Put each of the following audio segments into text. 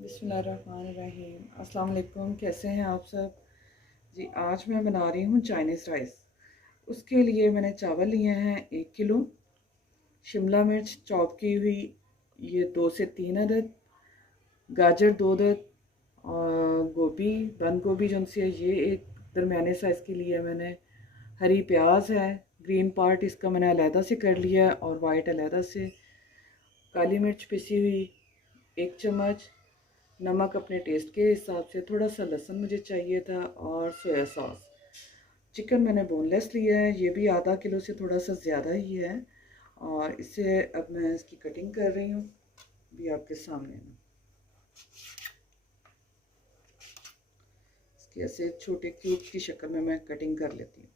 बिस्मिल्लाहिर्रहमानिर्रहीम। अस्सलाम वालेकुम। कैसे हैं आप सब जी। आज मैं बना रही हूँ चाइनीज़ राइस। उसके लिए मैंने चावल लिए हैं 1 किलो, शिमला मिर्च चॉप की हुई ये 2 से 3 अदद, गाजर 2 अदद, और गोभी बंद गोभी जो सी है ये एक दरमियाने साइज़ की ली है मैंने। हरी प्याज है, ग्रीन पार्ट इसका मैंने अलहदा से कर लिया है और वाइट अलहदा से। काली मिर्च पिसी हुई 1 चम्मच, नमक अपने टेस्ट के हिसाब से, थोड़ा सा लहसुन मुझे चाहिए था और सोया सॉस। चिकन मैंने बोनलेस लिया है, ये भी आधा किलो से थोड़ा सा ज़्यादा ही है। और इसे अब मैं इसकी कटिंग कर रही हूँ भी आपके सामने में। इसकी ऐसे छोटे क्यूब की शक्ल में मैं कटिंग कर लेती हूँ।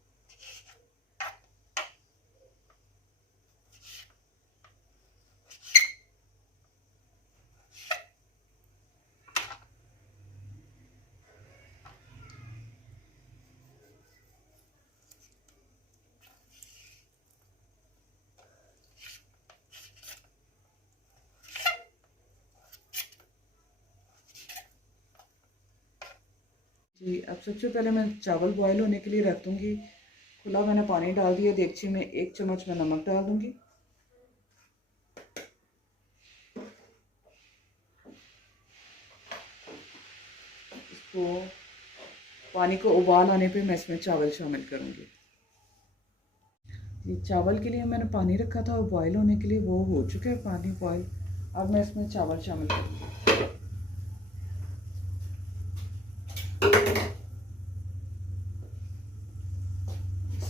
जी, अब सबसे पहले मैं चावल बॉईल होने के लिए रख दूँगी। खुला मैंने पानी डाल दिया देगची में। 1 चम्मच मैं नमक डाल दूँगी। इसको पानी को उबाल आने पे मैं इसमें चावल शामिल करूँगी। ये चावल के लिए मैंने पानी रखा था और बॉईल होने के लिए, वो हो चुका है पानी बॉईल। अब मैं इसमें चावल शामिल करूँगी।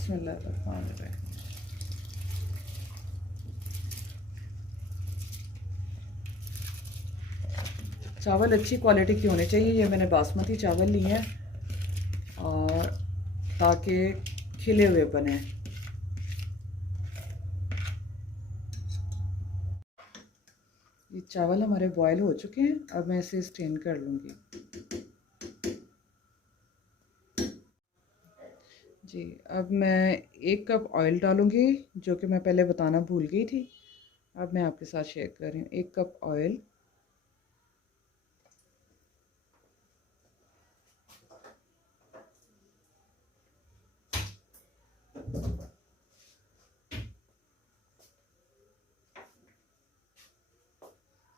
बिस्मिल्लाहिर्रहमानिर्रहीम। चावल अच्छी क्वालिटी के होने चाहिए। ये मैंने बासमती चावल लिए हैं और ताकि खिले हुए बने। ये चावल हमारे बॉईल हो चुके हैं। अब मैं इसे स्ट्रेन कर लूँगी। जी, अब मैं 1 कप ऑयल डालूँगी, जो कि मैं पहले बताना भूल गई थी। अब मैं आपके साथ शेयर कर रही हूँ। 1 कप ऑयल,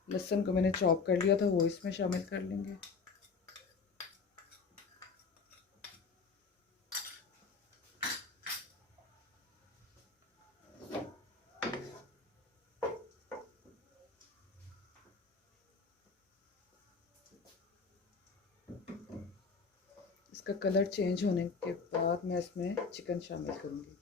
लहसुन को मैंने चॉप कर लिया था, वो इसमें शामिल कर लेंगे। इसका कलर चेंज होने के बाद मैं इसमें चिकन शामिल करूँगी।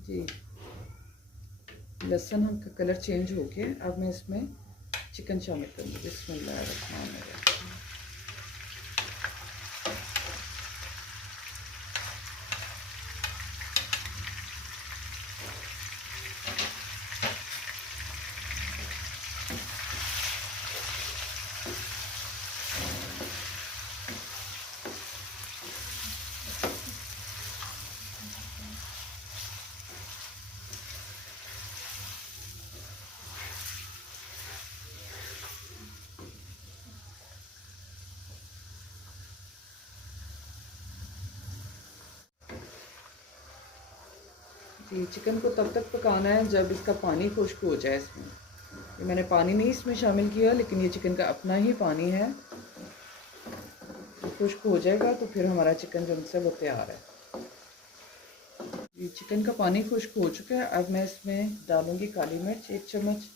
जी, लहसुन का कलर चेंज हो गया। अब मैं इसमें चिकन शामिल करूँगी। बिस्मिल्लाहिर्रहमानिर्रहीम। जी, चिकन को तब तक पकाना है जब इसका पानी खुश्क हो जाए। इसमें ये मैंने पानी नहीं इसमें शामिल किया, लेकिन ये चिकन का अपना ही पानी है। खुश्क हो जाएगा तो फिर हमारा चिकन जो है वो तैयार है। ये चिकन का पानी खुश्क हो चुका है। अब मैं इसमें डालूंगी काली मिर्च 1 चम्मच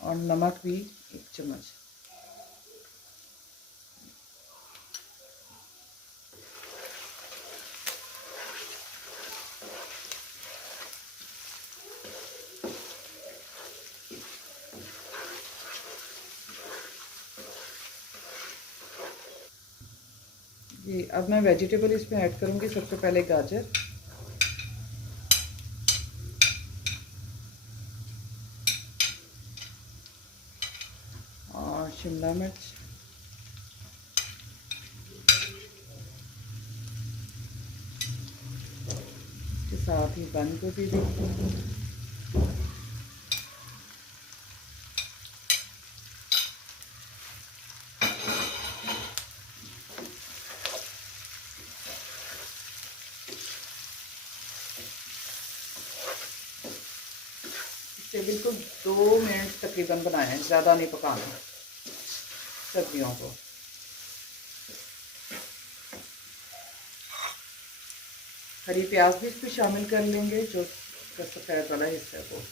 और नमक भी 1 चम्मच। जी अब मैं वेजिटेबल इसमें ऐड करूँगी। सबसे पहले गाजर, और शिमला मिर्च, के साथ ही बंद गोभी भी। इसे बिल्कुल 2 मिनट तकरीबन बनाए हैं, ज़्यादा नहीं पकाना सब्जियों को। हरी प्याज भी इसमें शामिल कर लेंगे, जो सफ़ेद वाला हिस्सा है वो।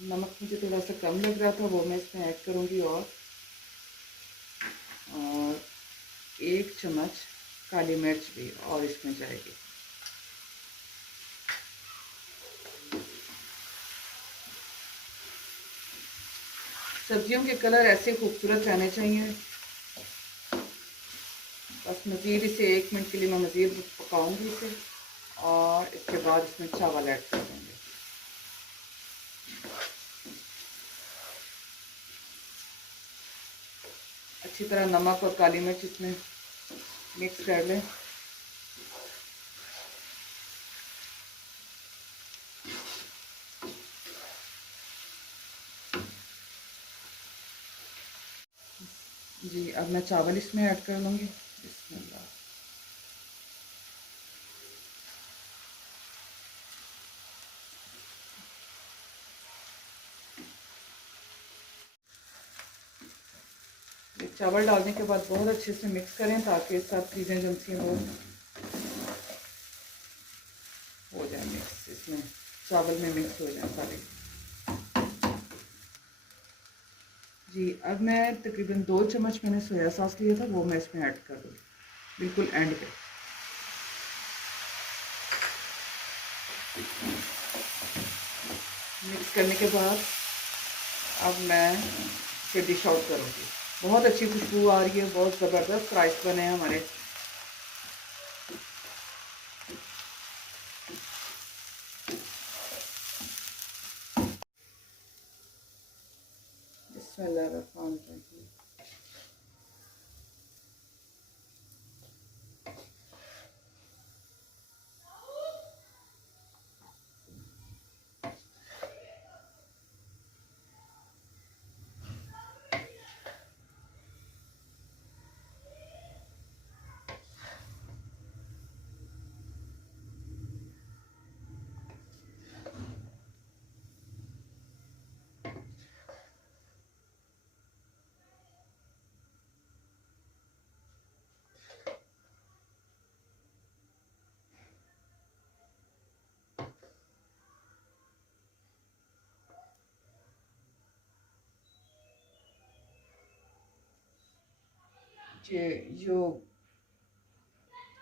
नमक मुझे थोड़ा सा कम लग रहा था, वो मैं इसमें ऐड करूँगी। और 1 चम्मच काली मिर्च भी और इसमें जाएगी। सब्जियों के कलर ऐसे खूबसूरत रहने चाहिए। बस मज़ीद इसे 1 मिनट के लिए मैं मज़ीद पकाऊंगी इसे, और इसके बाद इसमें चावल ऐड कर देंगे। अच्छी तरह नमक और काली मिर्च इसमें मिक्स कर लें। जी अब मैं चावल इसमें ऐड कर लूँगी। बिस्मिल्लाह। चावल डालने के बाद बहुत अच्छे से मिक्स करें, ताकि सब चीज़ें जो सी वो हो जाए मिक्स, इसमें चावल में मिक्स हो जाए सारे। जी अब मैं तकरीबन 2 चम्मच मैंने सोया सॉस लिया था, वो मैं इसमें ऐड कर दूँगी बिल्कुल एंड पे। मिक्स करने के बाद अब मैं इसे डिश आउट करूँगी। बहुत अच्छी खुशबू आ रही है, बहुत ज़बरदस्त राइस बने हैं हमारे। बिस्मिल्लाहिर्रहमानिर्रहीम। ये जो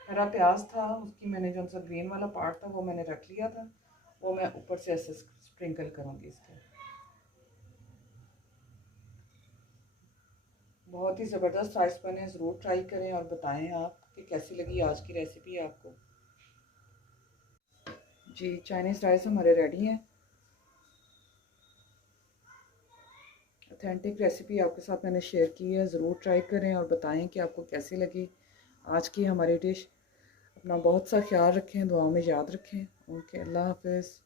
हरा प्याज था, उसकी मैंने जो सा ग्रीन वाला पार्ट था वो मैंने रख लिया था, वो मैं ऊपर से ऐसे स्प्रिंकल करूँगी इसके। बहुत ही ज़बरदस्त राइस बने, ज़रूर ट्राई करें और बताएं आप कि कैसी लगी आज की रेसिपी आपको। जी चाइनीज़ राइस हमारे रेडी हैं। ऑथेंटिक रेसिपी आपके साथ मैंने शेयर की है, ज़रूर ट्राई करें और बताएं कि आपको कैसी लगी आज की हमारी डिश। अपना बहुत सा ख्याल रखें, दुआ में याद रखें। ओके, अल्लाह हाफ़िज़।